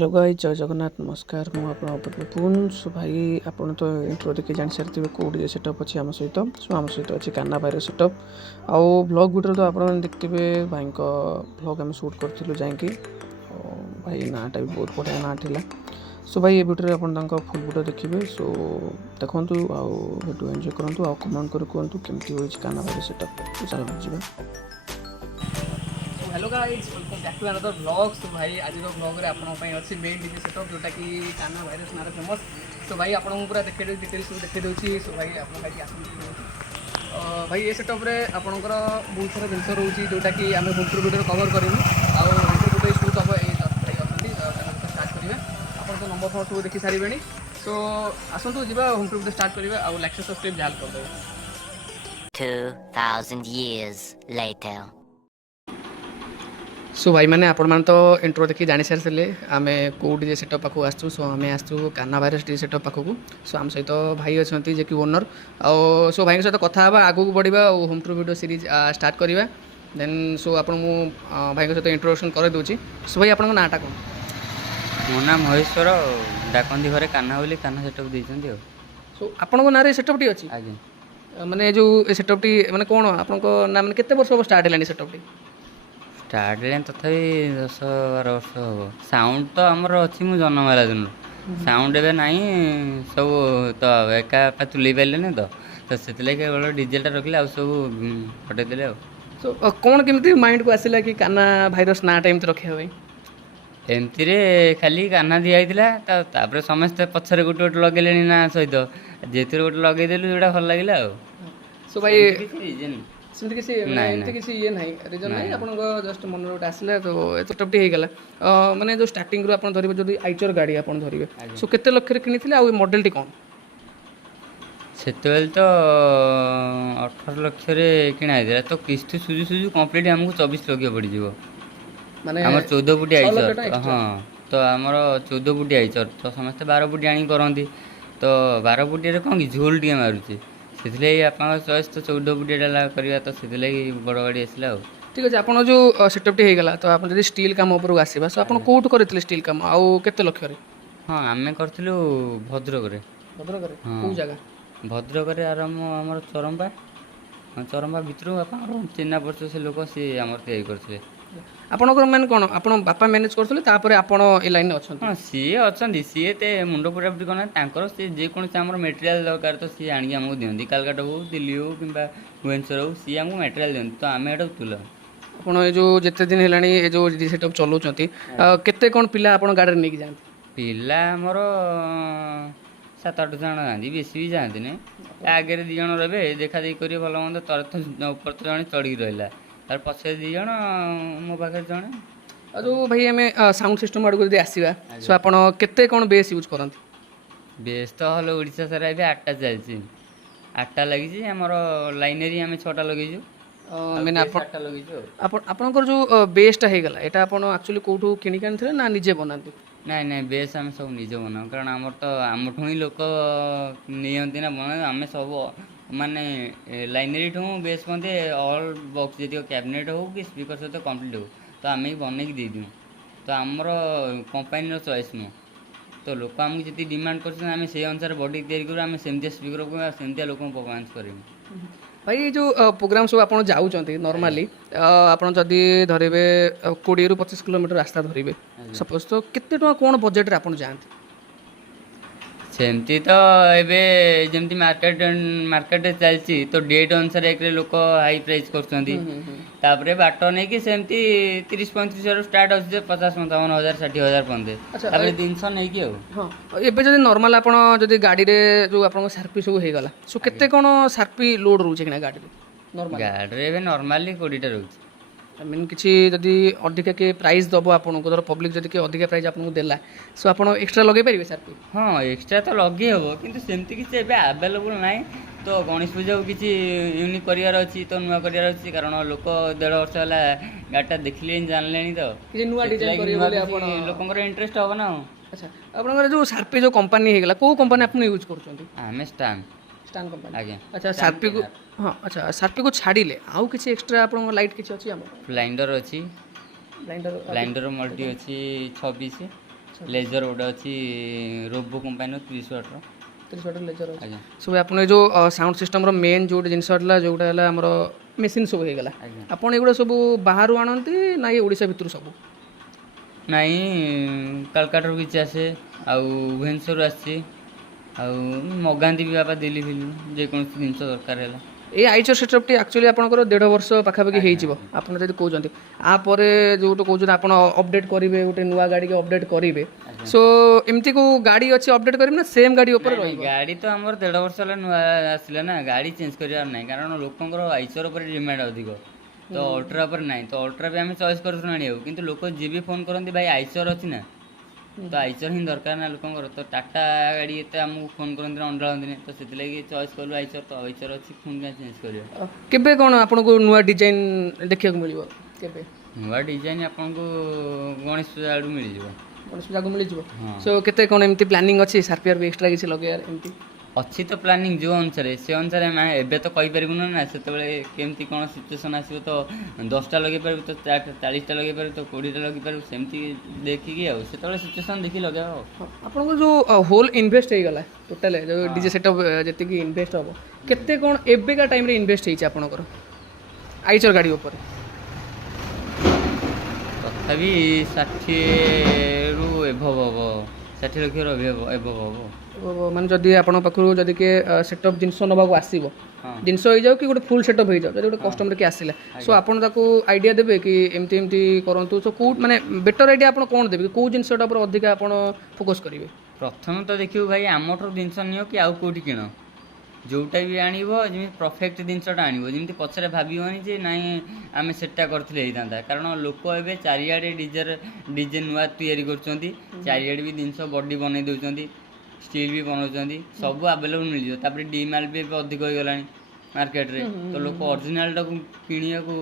Hello guys जय जगन्नाथ नमस्कार मुझे पुन सो भाई आपन तो इंट्रो देखिए जान सारी कौटे सेटअप अच्छी आम सहित सो आम सहित अच्छी काना भाईर सेटअप आउ ब्लॉग वीडियो तो आप देखते भाई ब्लॉग आम शूट करूँ जाकि भाई नाटा भी बहुत बढ़िया ना था सो भाई ये वीडियो आप फुल वीडियो देखिए सो देखूँ आउ वीडियो एंजॉय करूँ आउ कमेंट कर कहतु केमती हो काना भाईर सेटअप चल जी hello guys welcome back to another vlog so भाई आज व्लॉग रे आपन पई अछि मेन डीजे सेटअप जोटा कि काना भाईरस नारे फेमस सो भाई आपन पूरा देखे डिटेल्स सब देखे दउछि सो भाई आपन भाई आसन भाई ये सेटअप रे आपनकर बहुत सारा जिंस रहउछि जोटा कि आमे होम वीडियो कवर करिमु आ होम वीडियो शूट अब ए भाई असंती स्टार्ट करिवे आपन तो नंबर फोन सब देखि सारिबेनी सो आसंतु जिबा होम वीडियो स्टार्ट करिवे आ लाइक सब्सक्राइब जाल कर देबे 2000 years later सो भाई मैंने आपण मान तो इंट्रो देखी जानी सारी आम कौ डीजे सेटअप पाखु आसू सो आम आसू काना भाईरस डीजे सेटअप पाखु सो आम सहित भाई अच्छा जे कि ओनर आउ सो भाई सहित कथा आगू बढ़ा home to video series start करवा देन सो आप भाई सहित इंट्रोडक्शन कर दूसरी सो भाई आपन नाटा कौन मो ना महेश्वर डाकंदी घरे कान्हा बोली कान्हा सेटअप देइछन्ती सो आपन ना सेटअप टी अच्छी आगे माने जो सेटअप टी माने कौन आपन ना माने केते वर्ष स्टार्ट हेलानी सेटअप टी स्टार्ट हेलानी तथापि 10-12 वर्ष हम साउंड तो आमर अच्छी मु जन्म होला दिन साउंड एबे नाही सब तो एका तुले पाइले तो से केवल डीजेलटा रखले आ सब हटे देले सो कौन केमती माइंड को आसिला कि काना भाईरस ना टाइम रखे भाई एमती रे खाली कान्हा दिया तापर समस्ते पछरे गोटे गोटे लगेले ना सहित जेते गोटे लगेदेलु जोटा भल लागिला सो भाई रीजन सेमती किसी एमती किसी ये नहीं रीजन नहीं आपन जस्ट मन गोटे आसिला तो सेटअप टी हो गला माने जो स्टार्टिंग रो आपन धरिबे जदी आइचर गाड़ी आपन धरिबे सो केते लक्ष रे किनिथिले आ मॉडल टी कोन सेतेबेले तो 18 लाख रे किना आइला तो किस्ती सुजु सुजु कंप्लीट हमको 24 लाख पड़ी जीवो माने हमर 14 फुटी आइचर हां तो हमर 14 फुटी आइचर तो समस्त 12 फुटी आनी करंती तो 12 फुटी रे कोन कि झोल टी मारुची सेथिले आपन चॉइस तो 14 फुटी डाला करबा तो सेथिले बड़ गाड़ी आसिला ठीक अछि आपन जो सेटअप टी हो गला तो आपन जदी स्टील काम ऊपर आसीबा सो आपन कोट करथिले स्टील काम आ केते लक्ष रे हां हमें करथिलु भद्रक रे को जगह भद्रक रे आराम हमर चरंबा भितरु आपन चिन्ना परछ से लोक से हमर तयारी करथिले आपनकर मैंने कौन आपन बापा मैनेज करथले तापर आपन ए लाइन में अछन हां सी अछंदी सी ते मुंडो पुरापुरी कोना तांकर से जे कोन से हमर मटेरियल दरकार तो सी आनी हमको दियंदी कलकत्ता हो दिल्ली हो किबा भुवनेश्वर हो सी हमको मटेरियल दियंदी तो आमे एटा तुला आपन ए जो जते दिन हेलानी ए जो सेटअप चलौचंती केते कोन पिला आपन गाडी रे नेकी जांती पिला हमर 7-8 जन जांदी बेसी भी जांदी ने आगे रे 2 जन रहबे देखा देई करियो भलो मंद तर तो ऊपर तो जण चढ़ी रहला तार पछे 2 जन मो पाखे जण जो भाई हमें साउंड सिस्टम आड़ जदी आसीबा सो आपन केते कोन बेस यूज करंती बेस तो हल ओडिसा सारा एबे 8टा चलछि 8टा लागि छी हमर लाइनरी हमें 6टा लगै छु मैंने आपन 8टा लगै छु आपनकर जो बेसटा हे गला एटा आपन एक्चुअली कोठू किनि कान थले ना निजे बनांती नहीं नहीं बेस आम सब निज बना कारण आमर तो आमठू ही लोक नियंती ना बना आम सब माने लाइनरी ठू बेस मध्य ऑल बॉक्स जी कैबिनेट हो कि स्पीकर सहित कंप्लीट हो तो आम ही बनई दे दूँ तो आमर कंपानी चॉइस नुह तो लोक आमको जी डिमांड कर से अनुसार बॉडी तैयारी करूँ आम सेमती स्पीकर को सेमती लोक परफॉर्मेंस करूँ भाई जो प्रोग्राम सब आप जाऊँच नॉर्मली आपड़ जदि धरवे 20 ରୁ 25 किलोमीटर रास्ता धरवे सपोज तो केते टका कोन बजेट रे आपन जांती सेमती तो एबे जेमती मार्केट चलती तो डेट अनुसार एक लोक हाई प्राइस करछंती तापरे बाटो नै कि सेमती 30-35 रो स्टार्ट अछि 50-55 हजार 60 हजार पंदे तापरे 300 नै कि हां एबे जदी नॉर्मल आपन जदी गाडी रे जो आपन सार्पी सब हे गला सो केते कोन सार्पी लोड रहउछ कि ना गाडी रे नॉर्मल गाडी रे एबे नॉर्मली 20 टा रहउछ आई मीन किसी जदि अधिका के प्राइस दबो आपन को धर पब्लिक जदि के अधिका प्राइस आपन को देला सो आपन एक्स्ट्रा लगे परिबे सार्पी हां एक्स्ट्रा तो लगे हबो किंतु सेमती किसी एबे अवेलेबल नै तो गणेश पूजा को किसी यूनिक करियार अछि तो नुवा करियार अछि कारण लोक 1.5 वर्ष होला गाटा देखले जानलेनी तो किसी नुवा डिजाइन करियो बोले आपन लोकंकर इंटरेस्ट हो ना अच्छा आपन जो सार्पी जो कंपनी हे गला को कंपनी आपन यूज करछंती हमें स्टान कंपनी आगे अच्छा सार्पी को हाँ अच्छा सार्पी को छाड़िले आउ किसी एक्स्ट्रा आपन लाइट किसी अछि हम ब्लाइंडर अछि ब्लाइंडर ब्लाइंडर मल्टी अछि 26 ଲେଜର ଗୋଟେ ଅଛି ରୋବୋ କମ୍ପାନୀର 30 ୱାଟ୍ର 30 ୱାଟ୍ର ଲେଜର ଅଛି ଆଜ୍ଞା ସବୁ ଆପଣ ଯେଉଁ ସାଉଣ୍ଡ ସିଷ୍ଟମର ମେନ୍ ଯେଉଁଟା ଜିନିଷ ହେଲା ଯେଉଁଟା ହେଲା ଆମର ମେସିନ୍ ସବୁ ହେଇଗଲା ଆଜ୍ଞା ଆପଣ ଏଗୁଡ଼ା ସବୁ ବାହାରୁ ଆଣନ୍ତି ନା ଏ ଓଡ଼ିଶା ଭିତରୁ ସବୁ ନାଇଁ କାଲକାଟାରୁ କିଛି ଆସେ ଆଉ ଭୁବନେଶ୍ୱରରୁ ଆସିଛି ଆଉ ମଗାନ୍ତି ବି ବାପା ଦିଲ୍ଲୀ ଫିଲ୍ମ ଯେକୌଣସି ଜିନିଷ ଦରକାର ହେଲା এই ଆଇଚର ସେଟଅପ୍ଟି ଆକ୍ଚୁଆଲି ଆପଣଙ୍କର 1.5 ବର୍ଷ ପାଖାପାଖି ହେଇଯିବ ଆପଣ ଯଦି କହୁଛନ୍ତି ଆପରେ ଯେଉଁଟା କହୁଛନ୍ତି ଆପଣ ଅପଡେଟ୍ କରିବେ ଗୋଟେ ନୂଆ ଗାଡ଼ିକି ଅପଡେଟ୍ କରିବେ ସୋ ଏମିତି କେଉଁ ଗାଡ଼ି ଅଛି ଅପଡେଟ୍ କରିବେ ନା ସେମ୍ ଗାଡ଼ି ଉପରେ ନାଇଁ, ରହିବ ଗାଡ଼ି ତ ଆମର 1.5 ବର୍ଷ ହେଲା ନୂଆ ଆସିଲା ନା ଗାଡ଼ି ଚେଞ୍ଜ କରିବାର ନାହିଁ କାରଣ ଲୋକଙ୍କର ଆଇଚର ଉପରେ ଡିମାଣ୍ଡ ଅଧିକ ତ ଅଲ୍ଟ୍ରା ଉପରେ ନାହିଁ ତ ଅଲ୍ଟ୍ରା ବି ଆମେ ଚଏସ୍ କରୁଛୁ ଆଣିବାକୁ କିନ୍ତୁ ଲୋକ ଯିଏ ବି ଫୋନ୍ କରନ୍ତି ଭାଇ ଆଇଚର ଅଛି ନା ତ ଆଇଚର ହିଁ ଦରକାର ନା ଲୋକଙ୍କର ତ ଟାଟା ଗାଡ଼ି ଏତେ ଆମକୁ ଫୋନ୍ କରନ୍ତି ନା ଅଣ୍ଡାଳନ୍ତିନି ତ ସେଥିଲାଗି ଚଏସ୍ କଲୁ ଆଇଚର ତ ଆଇଚର ଅଛି ପୁଣି କାଇଁ ଚେଞ୍ଜ କରିବା କେବେ କ'ଣ ଆପଣଙ୍କୁ ନୂଆ ଡିଜାଇନ ଦେଖିବାକୁ ମିଳିବ କେବେ ନୂଆ ଡିଜାଇନ୍ ଆପଣଙ୍କୁ ଗଣେଶ ପୂଜା ଆଡ଼କୁ ମିଳିଯିବ ଗଣେଶ ପୂଜାକୁ ମିଳିଯିବ ହଁ ସୋ କେତେ କ'ଣ ଏମିତି ପ୍ଲାନିଂ ଅଛି ସାର୍ପିଆର ବି ଏକ୍ସଟ୍ରା କିଛି ଲଗେଇବାର ଏମିତି ଅଛି ତ ପ୍ଲାନିଂ ଯେଉଁ ଅନୁସାରେ ସେ ଅନୁସାରେ ଆମେ ଏବେ ତ କହିପାରିବୁନି ନା ସେତେବେଳେ କେମିତି କ'ଣ ସିଚୁଏସନ୍ ଆସିବ ତ 10ଟା ଲଗେଇ ପାରିବୁ ତ 40ଟା ଲଗେଇ ପାରିବୁ ତ 20ଟା ଲଗେଇ ପାରିବୁ ସେମିତି ଦେଖିକି ଆଉ ସେତେବେଳେ ସିଚୁଏସନ୍ ଦେଖି ଲଗେଇବା ଆଉ ଆପଣଙ୍କର ଯେଉଁ ହୋଲ୍ ଇନଭେଷ୍ଟ ହେଇଗଲା ଟୋଟାଲ ଯେଉଁ ଡିଜେ ସେଟଅପ୍ ଯେତିକି ଇନଭେଷ୍ଟ ହେବ କେତେ କ'ଣ ଏବେକା ଟାଇମ୍ରେ ଇନଭେଷ୍ଟ ହେଇଛି ଆପଣଙ୍କର ଆଇଚର ଗାଡ଼ି ଉପରେ ତଥାପି 60ରୁ ଏଭବ୍ ହବ 60 ଲକ୍ଷରୁ ଏଭବ୍ ହବ ମାନେ ଯଦି ଆପଣଙ୍କ ପାଖରୁ ଯଦି କିଏ ସେଟଅପ୍ ଜିନିଷ ନେବାକୁ ଆସିବ ଜିନିଷ ହେଇଯାଉ କି ଗୋଟେ ଫୁଲ୍ ସେଟଅପ୍ ହେଇଯାଉ ଯଦି ଗୋଟେ କଷ୍ଟମର କିଏ ଆସିଲା ସୋ ଆପଣ ତାକୁ ଆଇଡ଼ିଆ ଦେବେ କି ଏମିତି ଏମିତି କରନ୍ତୁ ସୋ କେଉଁ ମାନେ ବେଟର୍ ଆଇଡ଼ିଆ ଆପଣ କ'ଣ ଦେବେ କେଉଁ ଜିନିଷଟା ଉପରେ ଅଧିକା ଆପଣ ଫୋକସ୍ କରିବେ ପ୍ରଥମେ ତ ଦେଖିବୁ ଭାଇ ଆମଠାରୁ ଜିନିଷ ନିଅ କି ଆଉ କେଉଁଠି କିଣ ଯେଉଁଟା ବି ଆଣିବ ଯେମିତି ପରଫେକ୍ଟ ଜିନିଷଟା ଆଣିବ ଯେମିତି ପଛରେ ଭାବିବନି ଯେ ନାଇଁ ଆମେ ସେଟା କରିଥିଲେ ହେଇଥାନ୍ତା କାରଣ ଲୋକ ଏବେ ଚାରିଆଡ଼େ ଡିଜେ ନୂଆ ତିଆରି କରୁଛନ୍ତି ଚାରିଆଡ଼େ ବି ଜିନିଷ ବଡି ବନେଇ ଦେଉଛନ୍ତି ଷ୍ଟିଲ୍ ବି ବନାଉଛନ୍ତି ସବୁ ଆଭେଲେବୁଲ୍ ମିଳିଯିବ ତାପରେ ଡିମାଲ୍ ବି ଏବେ ଅଧିକ ହୋଇଗଲାଣି ମାର୍କେଟରେ ତ ଲୋକ ଅରିଜିନାଲଟାକୁ କିଣିବାକୁ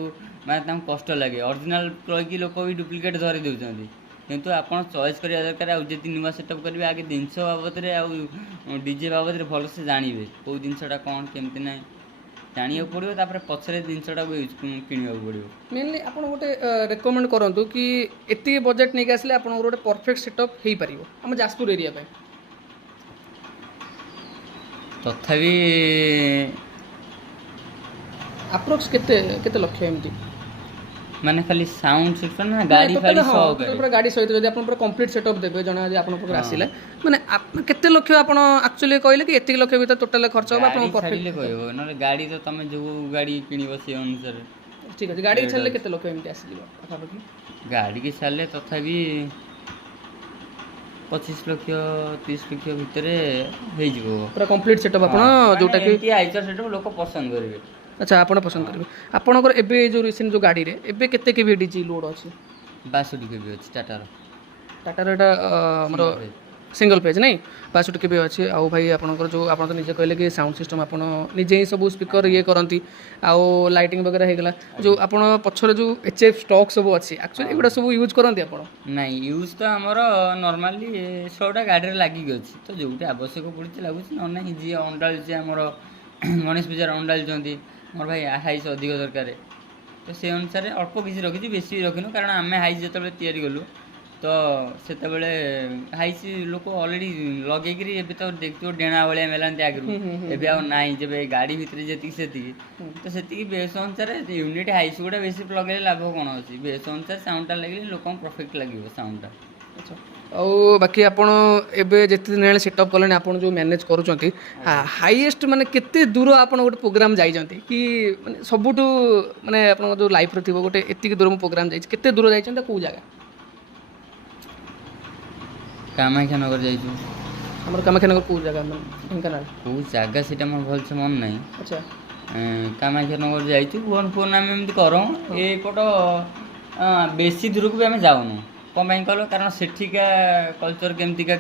ମାନେ ତାଙ୍କୁ କଷ୍ଟ ଲାଗେ ଅରିଜିନାଲ ରହିକି ଲୋକ ବି ଡୁପ୍ଲିକେଟ୍ ଧରି ଦେଉଛନ୍ତି କିନ୍ତୁ ଆପଣ ଚଏସ୍ କରିବା ଦରକାର ଆଉ ଯଦି ନୂଆ ସେଟଅପ୍ କରିବେ ଆଗେ ଜିନିଷ ବାବଦରେ ଆଉ ଡିଜେ ବାବଦରେ ଭଲସେ ଜାଣିବେ କେଉଁ ଜିନିଷଟା କ'ଣ କେମିତି ନାହିଁ ଜାଣିବାକୁ ପଡ଼ିବ ତାପରେ ପଛରେ ଜିନିଷଟାକୁ କିଣିବାକୁ ପଡ଼ିବ ମେନଲି ଆପଣ ଗୋଟେ ରେକମେଣ୍ଡ କରନ୍ତୁ କି ଏତିକି ବଜେଟ୍ ନେଇକି ଆସିଲେ ଆପଣଙ୍କର ଗୋଟେ ପରଫେକ୍ଟ ସେଟଅପ୍ ହେଇପାରିବ ଆମ ଯାଜପୁର ଏରିଆ ପାଇଁ ତଥାପି ଆପ୍ରୋକ୍ସ କେତେ କେତେ ଲକ୍ଷ ଏମିତି ମାନେ ଖାଲି ସାଉଣ୍ଡ ସିଷ୍ଟମ ନା ଗାଡ଼ି ଫାଡ଼ି ପୁରା ଗାଡ଼ି ସହିତ ଯଦି ଆପଣ ପୁରା କମ୍ପ୍ଲିଟ୍ ସେଟଅପ୍ ଦେବେ ଜଣେ ଯଦି ଆପଣଙ୍କ ପାଖରେ ଆସିଲା ମାନେ କେତେ ଲକ୍ଷ ଆପଣ ଆକ୍ଚୁଆଲି କହିଲେ କି ଏତିକି ଲକ୍ଷ ଭିତରେ ଟୋଟାଲ ଖର୍ଚ୍ଚ ହେବ ଆପଣଙ୍କୁ ପରଫେକ୍ଟ କହିବ ନହେଲେ ଗାଡ଼ି ତ ତମେ ଯେଉଁ ଗାଡ଼ି କିଣିବ ସେ ଅନୁସାରେ ଠିକ୍ ଅଛି ଗାଡ଼ି ଛାଡ଼ିଲେ କେତେ ଲକ୍ଷ ଏମିତି ଆସିଯିବ ପାଖାପାଖି ଗାଡ଼ିକି ଛାଡ଼ିଲେ ତଥାପି 25 ଲକ୍ଷ 30 ଲକ୍ଷ ଭିତରେ ହେଇଯିବ ପୁରା କମ୍ପ୍ଲିଟ୍ ସେଟଅପ୍ ଆପଣ ଯେଉଁଟା କି ଆଇଚର ସେଟଅପ୍ ଲୋକ ପସନ୍ଦ କରିବେ ଆଚ୍ଛା ଆପଣ ପସନ୍ଦ କରିବେ ଆପଣଙ୍କର ଏବେ ଯେଉଁ ରିସେଣ୍ଟ ଯେଉଁ ଗାଡ଼ିରେ ଏବେ କେତେ କେବି ଡିଜି ଲୋଡ୍ ଅଛି 62 କେବି ଅଛି ଟାଟାର ଏଇଟା ଆମର ସିଙ୍ଗଲ ପେଜ୍ ନାଇଁ 62 କେବି ଅଛି ଆଉ ଭାଇ ଆପଣଙ୍କର ଯେଉଁ ଆପଣ ତ ନିଜେ କହିଲେ କି ସାଉଣ୍ଡ ସିଷ୍ଟମ୍ ଆପଣ ନିଜେ ହିଁ ସବୁ ସ୍ପିକର ଇଏ କରନ୍ତି ଆଉ ଲାଇଟିଂ ବଗେରା ହେଇଗଲା ଯେଉଁ ଆପଣ ପଛରେ ଯେଉଁ HF ଷ୍ଟକ୍ ସବୁ ଅଛି ଆକ୍ଚୁଆଲି ଏଗୁଡ଼ା ସବୁ ୟୁଜ୍ କରନ୍ତି ଆପଣ ନାଇଁ ୟୁଜ୍ ତ ଆମର ନର୍ମାଲି ସବୁଟା ଗାଡ଼ିରେ ଲାଗିକି ଅଛି ତ ଯେଉଁଠି ଆବଶ୍ୟକ ପଡ଼ୁଛି ଲାଗୁଛି ନହେଲେ ନାହିଁ ଯିଏ ଅଣ୍ଡାଳୁଛି ଆମର ଗଣେଶ ପୂଜାରେ ଅଣ୍ଡାଳୁଛନ୍ତି ମୋର ଭାଇ ହାଇସ୍ ଅଧିକ ଦରକାର ତ ସେ ଅନୁସାରେ ଅଳ୍ପ କିଛି ରଖିଛି ବେଶୀ ବି ରଖିନୁ କାରଣ ଆମେ ହାଇସ୍ ଯେତେବେଳେ ତିଆରି କଲୁ ତ ସେତେବେଳେ ହାଇସ୍ ଲୋକ ଅଲରେଡ଼ି ଲଗେଇକିରି ଏବେ ତ ଦେଖିଥିବ ଡେଣା ଭଳିଆ ମେଲାନ୍ତି ଆଗରୁ ଏବେ ଆଉ ନାହିଁ ଯେବେ ଗାଡ଼ି ଭିତରେ ଯେତିକି ସେତିକି ତ ସେତିକି ବେସ୍ ଅନୁସାରେ ୟୁନିଟ୍ ହାଇସ୍ ଗୁଡ଼ା ବେଶୀ ଲଗେଇଲେ ଲାଭ କ'ଣ ଅଛି ବେସ୍ ଅନୁସାରେ ସାଉଣ୍ଡଟା ଲାଗିଲେ ଲୋକଙ୍କୁ ପରଫେକ୍ଟ ଲାଗିବ ସାଉଣ୍ଡଟା ଆଚ୍ଛା ଆଉ ବାକି ଆପଣ ଏବେ ଯେତେ ଦିନ ହେଲେ ସେଟଅପ୍ କଲେଣି ଆପଣ ଯେଉଁ ମ୍ୟାନେଜ୍ କରୁଛନ୍ତି ହାଇଏଷ୍ଟ ମାନେ କେତେ ଦୂର ଆପଣ ଗୋଟେ ପ୍ରୋଗ୍ରାମ୍ ଯାଇଛନ୍ତି କି ମାନେ ସବୁଠୁ ମାନେ ଆପଣଙ୍କ ଯେଉଁ ଲାଇଫ୍ରେ ଥିବ ଗୋଟେ ଏତିକି ଦୂର ମୁଁ ପ୍ରୋଗ୍ରାମ୍ ଯାଇଛି କେତେ ଦୂର ଯାଇଛନ୍ତି କେଉଁ ଜାଗା କାମାକ୍ଷାନଗର ଯାଇଛୁ ଆମର କାମାକ୍ଷାନଗର କେଉଁ ଜାଗା ମାନେ ଢେଙ୍କାନାଳ କେଉଁ ଜାଗା ସେଇଟା ମୋର ଭଲସେ ମନେ ନାହିଁ ଆଚ୍ଛା କାମାକ୍ଷାନଗର ଯାଇଛୁ ଫୋନ୍ ଆମେ ଏମିତି କରୁ ଏପଟ ବେଶୀ ଦୂରକୁ ବି ଆମେ ଯାଉନୁ କ'ଣ ପାଇଁ କହିଲ କାରଣ ସେଠିକା କଲଚର କେମିତିକା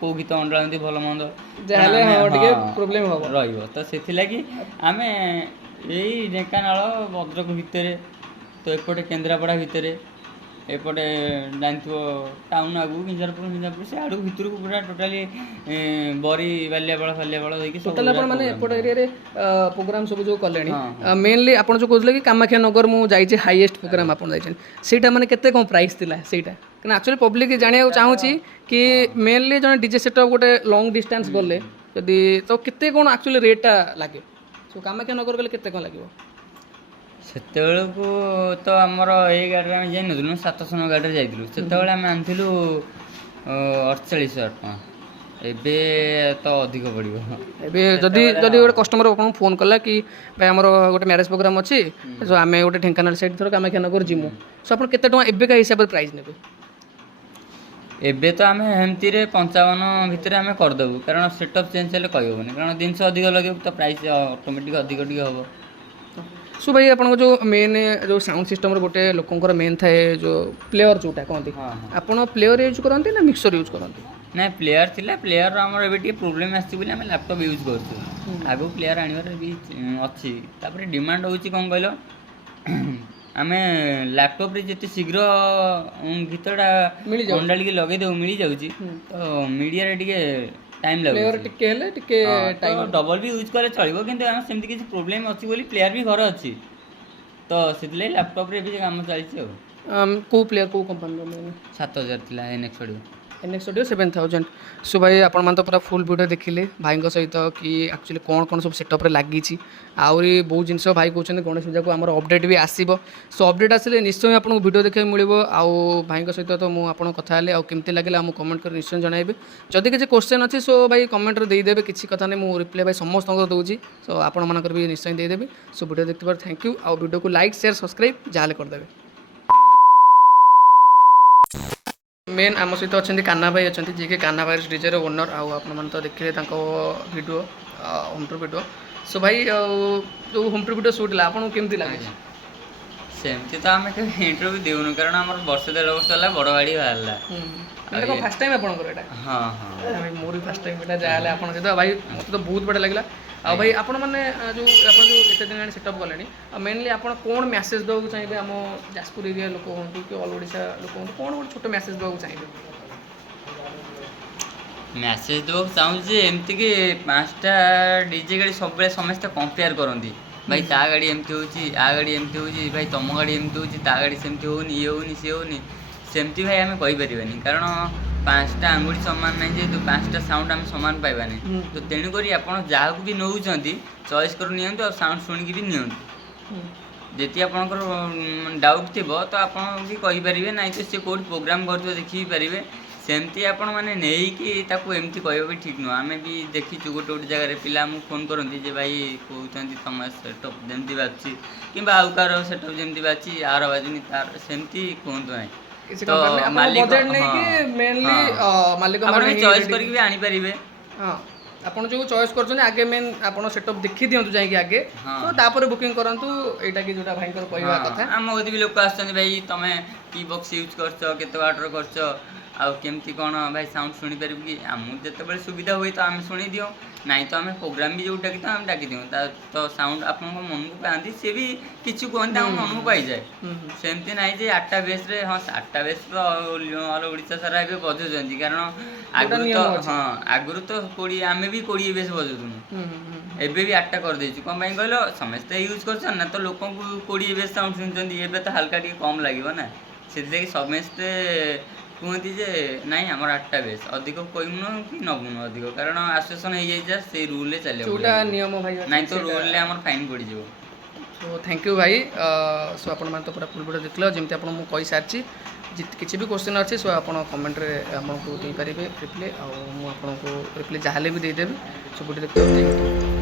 କେଉଁ ଗୀତ ଅଣ୍ଡାଳନ୍ତି ଭଲ ମନ୍ଦ ଯାହେଲେ ଟିକେ ପ୍ରୋବ୍ଲେମ୍ ହେବ ରହିବ ତ ସେଥିଲାଗି ଆମେ ଏଇ ଢେଙ୍କାନାଳ ଭଦ୍ରକ ଭିତରେ ତ ଏପଟେ କେନ୍ଦ୍ରାପଡ଼ା ଭିତରେ ଏପଟେ ଜାଣିଥିବ ଟାଉନ୍ ଆଗକୁ ମିଞ୍ଜାରପୁର ସେ ଆଡ଼କୁ ଭିତରକୁ ପୁରା ଟୋଟାଲି ବରି ବାଲିଆପାଳ ହେଇକି ଟୋଟାଲି ଆପଣ ମାନେ ଏପଟ ଏରିଆରେ ପ୍ରୋଗ୍ରାମ୍ ସବୁ ଯେଉଁ କଲେଣି ମେନଲି ଆପଣ ଯେଉଁ କହୁଥିଲେ କି କାମାକ୍ଷାନଗର ମୁଁ ଯାଇଛି ହାଇଏଷ୍ଟ ପ୍ରୋଗ୍ରାମ୍ ଆପଣ ଯାଇଛନ୍ତି ସେଇଟା ମାନେ କେତେ କ'ଣ ପ୍ରାଇସ୍ ଥିଲା ସେଇଟା କାରଣ ଆକ୍ଚୁଆଲି ପବ୍ଲିକ୍ ଜାଣିବାକୁ ଚାହୁଁଛି କି ମେନଲି ଜଣେ ଡିଜେ ସେଟଅପ୍ ଗୋଟେ ଲଙ୍ଗ୍ ଡିଷ୍ଟାନ୍ସ ଗଲେ ଯଦି ତ କେତେ କ'ଣ ଆକ୍ଚୁଆଲି ରେଟ୍ଟା ଲାଗେ ସୋ କାମାକ୍ଷାନଗର ଗଲେ କେତେ କ'ଣ ଲାଗିବ? ସେତେବେଳକୁ ତ ଆମର ଏଇ ଗାଡ଼ିରେ ଆମେ ଯାଇନଥିଲୁ, 700 ଗାଡ଼ିରେ ଯାଇଥିଲୁ। ସେତେବେଳେ ଆମେ ଆଣିଥିଲୁ 48,000 ଟଙ୍କା। ଏବେ ତ ଅଧିକ ପଡ଼ିବ। ଏବେ ଯଦି ଗୋଟେ କଷ୍ଟମର ଆପଣଙ୍କୁ ଫୋନ୍ କଲା କି ଭାଇ ଆମର ଗୋଟେ ମ୍ୟାରେଜ୍ ପ୍ରୋଗ୍ରାମ୍ ଅଛି ସୋ ଆମେ ଗୋଟେ ଢେଙ୍କାନାଳ ସାଇଡ଼୍ ଥର କାମାକ୍ଷାନଗର ଯିମୁ ସୋ ଆପଣ କେତେ ଟଙ୍କା ଏବେକା ହିସାବରେ ପ୍ରାଇସ୍ ନେବେ? ଏବେ ତ ଆମେ ଏମିତିରେ 55 ଭିତରେ ଆମେ କରିଦେବୁ, କାରଣ ସେଟଅପ୍ ଚେଞ୍ଜ ହେଲେ କହିହେବନି, କାରଣ ଜିନିଷ ଅଧିକ ଲଗେଇବୁ ତ ପ୍ରାଇସ୍ ଅଟୋମେଟିକ୍ ଅଧିକ ଟିକେ ହେବ। ସୋ ଭାଇ ଆପଣଙ୍କ ଯେଉଁ ମେନ୍ ଯେଉଁ ସାଉଣ୍ଡ ସିଷ୍ଟମ୍ର ଗୋଟେ ଲୋକଙ୍କର ମେନ୍ ଥାଏ ଯେଉଁ ପ୍ଲେୟର୍ ଯେଉଁଟା କହନ୍ତି, ଆପଣ ପ୍ଲେୟର୍ ୟୁଜ୍ କରନ୍ତି ନା ମିକ୍ସର ୟୁଜ୍ କରନ୍ତି? ନାଇଁ ପ୍ଲେୟାର ଥିଲା, ପ୍ଲେୟାର ଆମର ଏବେ ଟିକେ ପ୍ରୋବ୍ଲେମ୍ ଆସିଛି ବୋଲି ଆମେ ଲ୍ୟାପଟପ୍ ୟୁଜ୍ କରୁଛୁ। ଆଗକୁ ପ୍ଲେୟାର ଆଣିବାର ବି ଅଛି। ତାପରେ ଡିମାଣ୍ଡ ହେଉଛି କ'ଣ କହିଲ, ଆମେ ଲ୍ୟାପଟପ୍ରେ ଯେତେ ଶୀଘ୍ର ଗୀତଟା ଅଣ୍ଡାଳିକି ଲଗେଇଦେବୁ ମିଳିଯାଉଛି, ତ ମିଡ଼ିଆରେ ଟିକେ ଟାଇମ୍ ଲାଗୁଛି। ଟିକେ ହେଲେ ଟିକେ ଡବଲ୍ ବି ୟୁଜ୍ କଲେ ଚଳିବ, କିନ୍ତୁ ଆମେ ସେମିତି କିଛି ପ୍ରୋବ୍ଲେମ୍ ଅଛି ବୋଲି ପ୍ଲେୟାର ବି ଘର ଅଛି, ତ ସେଥିଲାଗି ଲ୍ୟାପଟପ୍ରେ ଏବେ କାମ ଚାଲିଛି ଆଉ। କେଉଁ ପ୍ଲେୟାର କେଉଁ କମ୍ପାନୀର? 7,000 ଥିଲା NX Audio। NX Audio 7,000। Show ଭାଇ ଆପଣମାନେ ତ ପୁରା ଫୁଲ୍ ଭିଡ଼ିଓ ଦେଖିଲେ ଭାଇଙ୍କ ସହିତ କି ଆକ୍ଚୁଆଲି କ'ଣ କ'ଣ ସବୁ ସେଟଅପ୍ରେ ଲାଗିଛି। ଆହୁରି ବହୁତ ଜିନିଷ ଭାଇ କହୁଛନ୍ତି ଗଣେଶ ପୂଜାକୁ ଆମର ଅପଡ଼େଟ୍ ବି ଆସିବ। ସୋ ଅପଡ଼େଟ୍ ଆସିଲେ ନିଶ୍ଚୟ ଆପଣଙ୍କୁ ଭିଡ଼ିଓ ଦେଖିବାକୁ ମିଳିବ। ଆଉ ଭାଇଙ୍କ ସହିତ ତ ମୁଁ ଆପଣଙ୍କ କଥା ହେଲେ, ଆଉ କେମିତି ଲାଗିଲା ମୁଁ କମେଣ୍ଟ କରି ନିଶ୍ଚୟ ଜଣାଇବେ। ଯଦି କିଛି କ୍ୱେଶ୍ଚନ୍ ଅଛି ସୋ ଭାଇ କମେଣ୍ଟରେ ଦେଇଦେବେ, କିଛି କଥା ନାହିଁ, ମୁଁ ରିପ୍ଲାଏ ଭାଇ ସମସ୍ତଙ୍କର ଦେଉଛି। ସୋ ଆପଣମାନଙ୍କର ବି ନିଶ୍ଚୟ ଦେଇଦେବି। ସୋ ଭିଡ଼ିଓ ଦେଖିଥିବାରୁ ଥ୍ୟାଙ୍କ ୟୁ। ଆଉ ଭିଡ଼ିଓକୁ ଲାଇକ୍ ସେୟାର ସବସ୍କ୍ରାଇବ୍ ଯାହାହେଲେ କରିଦେବେ। मेन आम सहित अच्छा कान्हा भाई अच्छा जी कि कान्हा भाई डीजे ओनर आउ आपने तो देखिए वीडियो होम टूर वीडियो। सो भाई जो होम टूर वीडियो शूट आप केमती लगे? सेमती तो आम इंटरव्यू देउनु, कारण आम वर्ष 1.5 वर्ष है बड़ गाड़ी बाहर फास्ट टाइम आपंकर? हाँ हाँ मोर भी फास्ट टाइम जहाँ आप सहित भाई मत तो बहुत बढ़िया लगे। आ भाई आपण मैंने जो एत दिन सेटअप गले मेनली आप कौन मैसेज देवाक चाहिए आम जाजपुर एरिया लोक हूँ कि ऑल ओडिशा लोक हूँ, कौन गोटे छोट मैसेज देवाक चाहिए? मैसेज देवाक चाहूँ एमती कि 5टा डीजे गाड़ी सब समस्ते कंपेयर करती, भाई ता गाड़ी एमती होची, आ गाड़ी एमती होची, भाई तुम गाड़ी एमती होची, ता गाड़ी सेमती होनी, ये होनी सी होनी, सेमती भाई आम कहीपरियानी, कारण 5टा आंगुठी सामान नहीं जेहतु 5टा साउंड आम सामान पाइबानी। तो तेणुक आप जहाँ भी नौ चॉइस कर नियंतु और साउंड शुणिकी भी नियंतु। जी आपंकर डाउट थी तो आप भी कहींपारे ना, तो सी कौट प्रोग्राम कर देखी पारे, सेमती आपण मैंने नहीं एमती कह भी ठीक नुह। आम भी देखीचु गोटे गोटे जगह पिला आमको फोन करती जे भाई कहते तुम सेटअप जमी बाजुची कि आउ कार सेटअप जमी बाजुची आर बाजुनी तार सेमती कहतु ना। तो मालिक चॉइस करके भी आनी पारिबे। हां आपण जो चॉइस करछन आगे मेन आपण सेटअप देखि दियंतु जाई कि आगे, तो तापर बुकिंग करंतु एटा कि जोटा भाई को कहवा कथा। हम गति भी लोक आछन भाई तमे की बॉक्स यूज करछो, केते वाटर करछो, आ केमती कोन भाई साउंड सुनी पारिबु कि हमु जते बेले सुविधा होई तो आम सुनी दियो, नहीं तो आम प्रोग्राम भी जो डाकी तो आम डाकी दियो, तो साउंड आपन को मन को पांती से भी किछु कोनता हम मन को पाई जाए। सेमती नाही जे 8टा बेस रे, हां 8टा बेस तो ऑल ओडिसा सारा एबे बजौजंती, कारण आगुरु तो हां आगुरु तो 20 आमे भी 20 बेस बजौतुनु, एबे भी 8टा कर देछु। कोन भाई कहलो समस्त यूज करछन ना, तो लोकन को 20 बेस साउंड सुनछंती, एबे तो हल्का टी कम लागिवो ना, सेति समस्त कहती जे नाई आमर 8टा बेस अधिक कहून कि नबुन अधिक, कारण आसोसिएशन हो जाए से रूल चले नियम भाई नाई तो रूल आमर फाइन पड़ जाए। सो थैंक यू भाई। सो आपण तो पूरा फुल वीडियो देखल जमी आप कही सारी किसी भी क्वेश्चन अच्छे सो आप कमेंट आमको देपारे रिप्लाई, आपको रिप्लाई जहाँ भी देदेवी। सो वीडियो देखते।